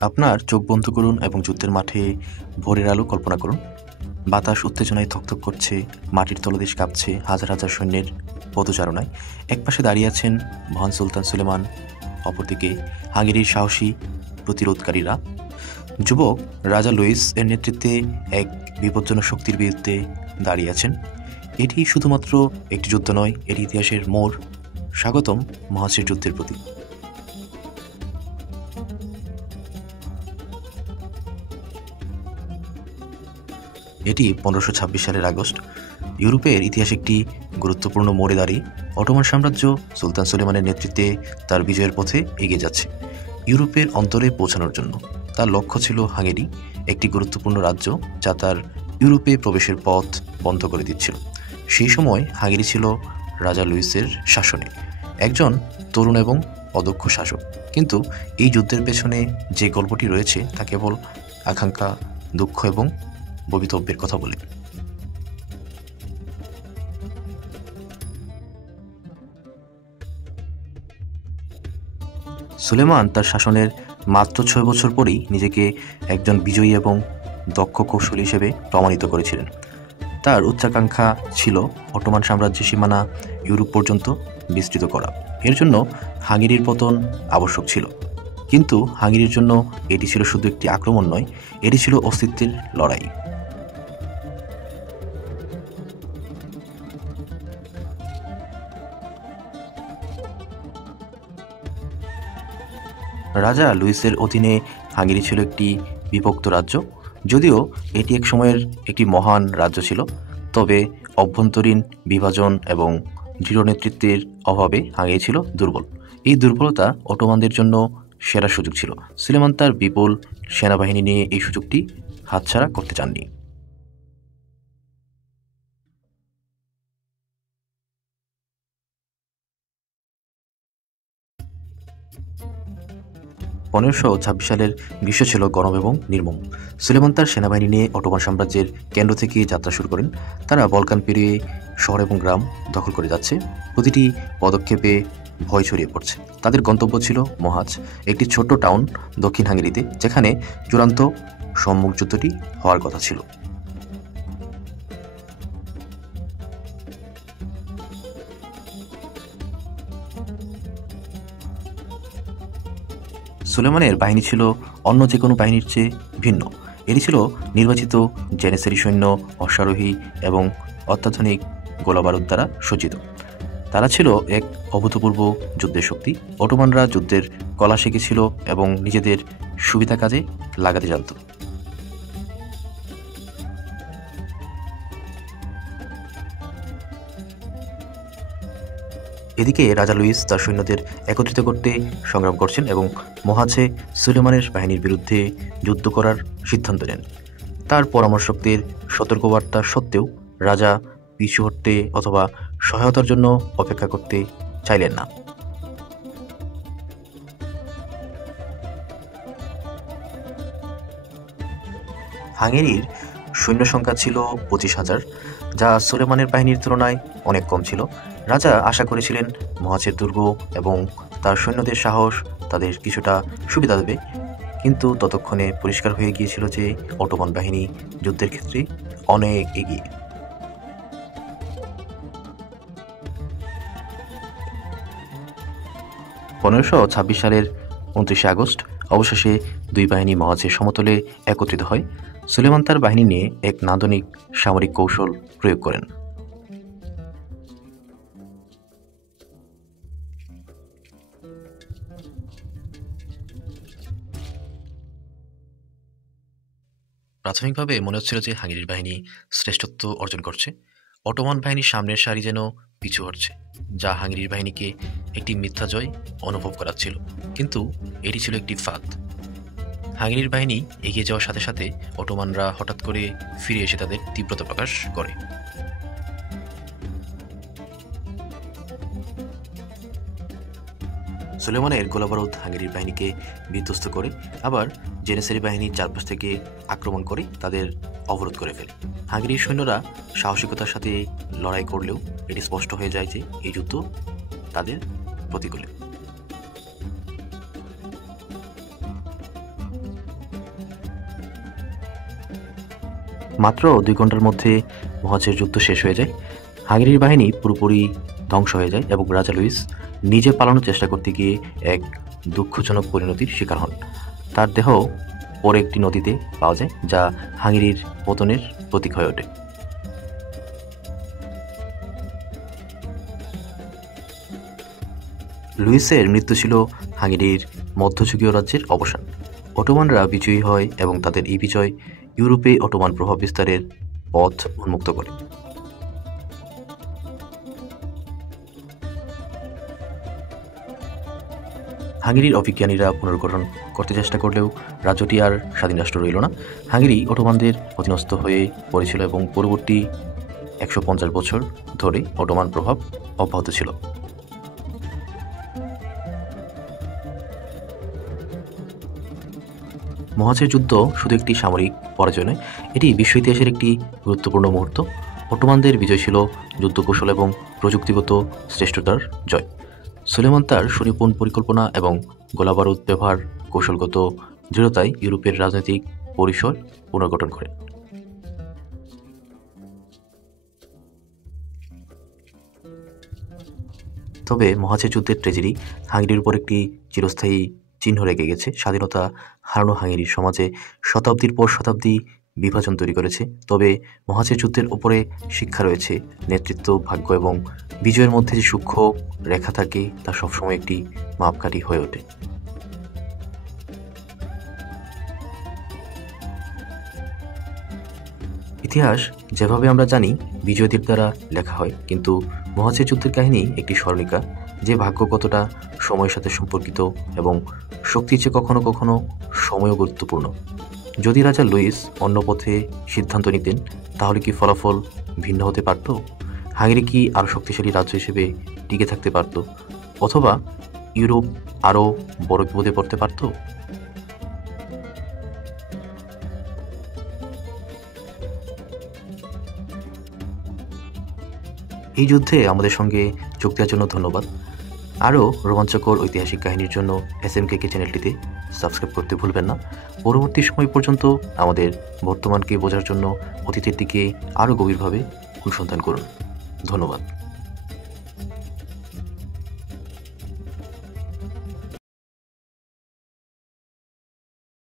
আপনার চোখ বন্ধ করুন এবং যুদ্ধের মাঠে ভোরের আলো কল্পনা করুন। বাতাস উত্তেজনায় থকথক করছে, মাটির তলদেশ কাঁপছে হাজার হাজার সৈন্যের পদচারণায়। একপাশে দাঁড়িয়ে আছেন মহান সুলতান সুলেমান, অপরদিকে হাঙ্গেরির সাহসী প্রতিরোধকারীরা। যুবক রাজা লুইস এর নেতৃত্বে এক বিপজ্জনক শক্তির বিরুদ্ধে দাঁড়িয়ে আছেন। এটি শুধুমাত্র একটি যুদ্ধ নয়, এটি ইতিহাসের মোড়। স্বাগতম মহাসের যুদ্ধের প্রতি। এটি 1526 সালের আগস্ট। ইউরোপের ইতিহাসে একটি গুরুত্বপূর্ণ মোড়ে দাঁড়িয়ে অটোমান সাম্রাজ্য সুলতান সুলেমানের নেতৃত্বে তার বিজয়ের পথে এগিয়ে যাচ্ছে ইউরোপের অন্তরে পৌঁছানোর জন্য। তার লক্ষ্য ছিল হাঙ্গেরি, একটি গুরুত্বপূর্ণ রাজ্য যা তার ইউরোপে প্রবেশের পথ বন্ধ করে দিচ্ছিল। সেই সময় হাঙ্গেরি ছিল রাজা লুইসের শাসনে, একজন তরুণ এবং অদক্ষ শাসক। কিন্তু এই যুদ্ধের পেছনে যে গল্পটি রয়েছে তা কেবল আকাঙ্ক্ষা, দুঃখ এবং ভবিতব্যের কথা বলে। সুলেমান তার শাসনের মাত্র 6 বছর পরেই নিজেকে একজন বিজয়ী এবং দক্ষ কৌশলী হিসেবে প্রমাণিত করেছিলেন। তার উচ্চাকাঙ্ক্ষা ছিল অটোমান সাম্রাজ্যের সীমানা ইউরোপ পর্যন্ত বিস্তৃত করা। এর জন্য হাঙ্গেরির পতন আবশ্যক ছিল। কিন্তু হাঙ্গেরির জন্য এটি ছিল শুধু একটি আক্রমণ নয়, এটি ছিল অস্তিত্বের লড়াই। রাজা লুইসের অধীনে হাঙ্গেরি ছিল একটি বিভক্ত রাজ্য। যদিও এটি এক সময়ের একটি মহান রাজ্য ছিল, তবে অভ্যন্তরীণ বিভাজন এবং দৃঢ় নেতৃত্বের অভাবে হাঙ্গেরি ছিল দুর্বল। এই দুর্বলতা অটোমানদের জন্য সেরা সুযোগ ছিল। সুলেমান তার বিপুল সেনাবাহিনী নিয়ে এই সুযোগটি হাতছাড়া করতে চাননি। পনেরোশো ছাব্বিশ সালের গ্রীষ্ম ছিল গরম এবং নির্মম। সুলেমান তার সেনাবাহিনী নিয়ে অটোমান সাম্রাজ্যের কেন্দ্র থেকে যাত্রা শুরু করেন। তারা বলকান পেরিয়ে শহর এবং গ্রাম দখল করে যাচ্ছে। প্রতিটি পদক্ষেপে ভয় ছড়িয়ে পড়ছে। তাদের গন্তব্য ছিল মহাজ, একটি ছোট্ট টাউন দক্ষিণ হাঙ্গেরিতে, যেখানে চূড়ান্ত সম্মুখ যুদ্ধটি হওয়ার কথা ছিল। সুলেমানের বাহিনী ছিল অন্য যে কোনো বাহিনীর চেয়ে ভিন্ন। এটি ছিল নির্বাচিত জেনেসারি সৈন্য, অশ্বারোহী এবং অত্যাধুনিক গোলাবারুদ দ্বারা সজ্জিত। তারা ছিল এক অভূতপূর্ব যুদ্ধের শক্তি। অটোমানরা যুদ্ধের কলা শিখেছিল এবং নিজেদের সুবিধা কাজে লাগাতে জানত। এদিকে রাজা লুইস তার সৈন্যদের একত্রিত করতে সংগ্রাম করছেন এবং মহাজে সুলেমানের বাহিনীর বিরুদ্ধে যুদ্ধ করার সিদ্ধান্ত নেন। তার পরামর্শকদের সতর্কবার্তা সত্ত্বেও রাজা পিছু হটতে অথবা সহায়তার জন্য অপেক্ষা করতে চাইলেন না। হাঙ্গেরির সৈন্য সংখ্যা ছিল 25,000, যা সুলেমানের বাহিনীর তুলনায় অনেক কম ছিল। রাজা আশা করেছিলেন মহাজের দুর্গ এবং তার সৈন্যদের সাহস তাদের কিছুটা সুবিধা দেবে, কিন্তু ততক্ষণে পরিষ্কার হয়ে গিয়েছিল যে অটোমান বাহিনী যুদ্ধের ক্ষেত্রে অনেক এগিয়ে। 1526 সালের 29 আগস্ট অবশেষে দুই বাহিনী মহাজের সমতলে একত্রিত হয়। সুলেমান তার বাহিনী নিয়ে এক নান্দনিক সামরিক কৌশল প্রয়োগ করেন। প্রাথমিকভাবে মনে হচ্ছিল যে হাঙ্গেরির বাহিনী শ্রেষ্ঠত্ব অর্জন করছে। অটোমান বাহিনীর সামনের সারি যেন পিছু হটছে, যা হাঙ্গেরির বাহিনীকে একটি মিথ্যা জয় অনুভব করাচ্ছিল। কিন্তু এটি ছিল একটি ফাঁদ। হাঙ্গেরির বাহিনী এগিয়ে যাওয়ার সাথে সাথে অটোমানরা হঠাৎ করে ফিরে এসে তাদের তীব্রতা প্রকাশ করে। সুলেমানের গোলাবারুদ হাঙ্গেরির বাহিনীকে বিধ্বস্ত করে, আবার জেনেসারি বাহিনীর চারপাশ থেকে আক্রমণ করে তাদের অবরোধ করে ফেলে। হাঙ্গেরির সৈন্যরা সাহসিকতার সাথে লড়াই করলেও এটি স্পষ্ট হয়ে যায় যে এই যুদ্ধ তাদের প্রতিকূলে। মাত্র 2 ঘন্টার মধ্যে মহাজের যুদ্ধ শেষ হয়ে যায়। হাঙ্গেরির বাহিনী পুরোপুরি ধ্বংস হয়ে যায় এবং রাজা লুইস নিজে পালানোর চেষ্টা করতে গিয়ে এক দুঃখজনক পরিণতির শিকার হন। তার দেহ পরে একটি নদীতে পাওয়া যায়, যা হাঙ্গেরির পতনের প্রতীক হয়ে ওঠে। লুইসের মৃত্যু ছিল হাঙ্গেরির মধ্যযুগীয় রাজ্যের অবসান। অটোমানরা বিজয়ী হয় এবং তাদের এই বিজয় ইউরোপে অটোমান প্রভাব বিস্তারের পথ উন্মুক্ত করে। হাঙ্গেরির অভিজ্ঞানীরা পুনর্গঠন করতে চেষ্টা করলেও রাজ্যটি আর স্বাধীন রাষ্ট্র রইল না। হাঙ্গেরি অটোমানদের অধীনস্থ হয়ে পড়েছিল এবং পরবর্তী 150 বছর ধরে অটোমান প্রভাব অব্যাহত ছিল। মহাজের যুদ্ধ শুধু একটি সামরিক পরাজয় নয়, এটি বিশ্ব ইতিহাসের একটি গুরুত্বপূর্ণ মুহূর্ত। অটোমানদের বিজয় ছিল যুদ্ধকৌশল এবং প্রযুক্তিগত শ্রেষ্ঠতার জয়। সুলেমান তার সুনিপুণ পরিকল্পনা এবং গোলাবারুদ ব্যবহার কৌশলগত দৃঢ়তায় ইউরোপের রাজনৈতিক পরিসর পুনর্গঠন করে। তবে মহাজের যুদ্ধের ট্র্যাজেডি হাঙ্গেরির উপর একটি চিরস্থায়ী চিহ্ন রেখে গেছে। স্বাধীনতা হারানো হাঙ্গেরির সমাজে শতাব্দীর পর শতাব্দী বিভাজন তৈরি করেছে। তবে মহাজের যুদ্ধের উপরে শিক্ষা রয়েছে। নেতৃত্ব, ভাগ্য এবং বিজয়ের মধ্যে যে সূক্ষ্ম রেখা থাকে তা সবসময় একটি মাপকাঠি হয়ে ওঠে। ইতিহাস যেভাবে আমরা জানি বিজয়ীদের দ্বারা লেখা হয়, কিন্তু মহাজের যুদ্ধের কাহিনী একটি স্মরণিকা, যে ভাগ্য কতটা সময়ের সাথে সম্পর্কিত এবং শক্তির চেয়ে কখনো কখনো সময়ও গুরুত্বপূর্ণ। যদি রাজা লুইস অন্য পথে সিদ্ধান্ত নিতেন, তাহলে কি ফলাফল ভিন্ন হতে পারত? হাঙ্গেরি কি আরও শক্তিশালী রাজ্য হিসেবে টিকে থাকতে পারত, অথবা ইউরোপ আরও বড় বিপদে পড়তে পারত? এই যুদ্ধে আমাদের সঙ্গে যোগ দেওয়ার জন্য ধন্যবাদ। আরও রোমাঞ্চকর ঐতিহাসিক কাহিনীর জন্য SMKK চ্যানেলটিতে সাবস্ক্রাইব করতে ভুলবেন না। পরবর্তী সময় পর্যন্ত আমাদের বর্তমানকে বোঝার জন্য অতীতের দিকে আরও গভীরভাবে অনুসন্ধান করুন। ধন্যবাদ।